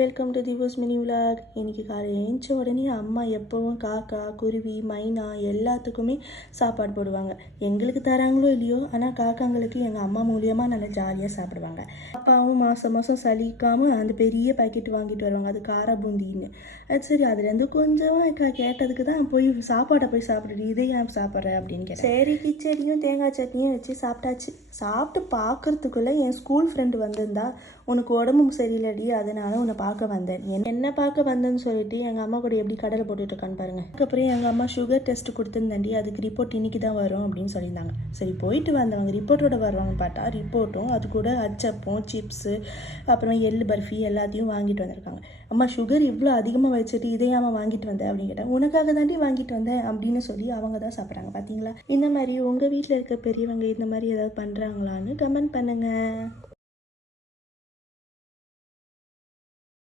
Welcome to திவோஸ் mini vlog. இன்றைக்கி காலையில் எழுந்த உடனே அம்மா எப்போவும் காக்கா குருவி மைனா எல்லாத்துக்குமே சாப்பாடு போடுவாங்க. எங்களுக்கு தராங்களோ இல்லையோ, ஆனால் காக்காங்களுக்கு எங்கள் அம்மா மூலியமாக நல்லா ஜாலியாக சாப்பிடுவாங்க. அப்பாவும் மாதம் மாதம் சலிக்காமல் அந்த பெரிய பாக்கெட் வாங்கிட்டு வருவாங்க, அது கார பூந்தின்னு. அது சரி, அதுலேருந்து கொஞ்சம் கேட்டதுக்கு தான் போய் சாப்பாடை போய் சாப்பிடுது, இதை ஏன் சாப்பிட்ற அப்படின்னு கேட்டேன். சரி, கிச்சடியும் தேங்காய் சட்னியும் வச்சு சாப்பிட்டாச்சு. சாப்பிட்டு பார்க்குறதுக்குள்ளே என் ஸ்கூல் ஃப்ரெண்டு வந்திருந்தா, உனக்கு உடம்பும் சரியில்லடி, அதனால உன்னை பார்க்க வந்தேன். என்ன பார்க்க வந்தேன்னு சொல்லிட்டு எங்கள் அம்மா கூட எப்படி கடலை போட்டுட்டு இருக்கான்னு பாருங்க. அதுக்கப்புறம் எங்கள் அம்மா சுகர் டெஸ்ட் கொடுத்துருந்தாண்டி, அதுக்கு ரிப்போர்ட் இன்னைக்கு தான் வரும் அப்படின்னு சொல்லியிருந்தாங்க. சரி, போயிட்டு வந்தவங்க ரிப்போர்ட்டோட வருவாங்க பார்த்தா, ரிப்போர்ட்டும் அது கூட அச்சப்பம் சிப்ஸு அப்புறம் எள்ளு பர்ஃபி எல்லாத்தையும் வாங்கிட்டு வந்திருக்காங்க. அம்மா, சுகர் இவ்வளோ அதிகமாக வச்சுட்டு இதையாம வாங்கிட்டு வந்தேன் அப்படின்னு கேட்டேன். உனக்காக தாண்டி வாங்கிட்டு வந்தேன் அப்படின்னு சொல்லி அவங்க தான் சாப்பிட்றாங்க. பார்த்தீங்களா? இந்த மாதிரி உங்கள் வீட்டில் இருக்க பெரியவங்க இந்த மாதிரி ஏதாவது பண்ணுறாங்களான்னு கமெண்ட் பண்ணுங்கள்.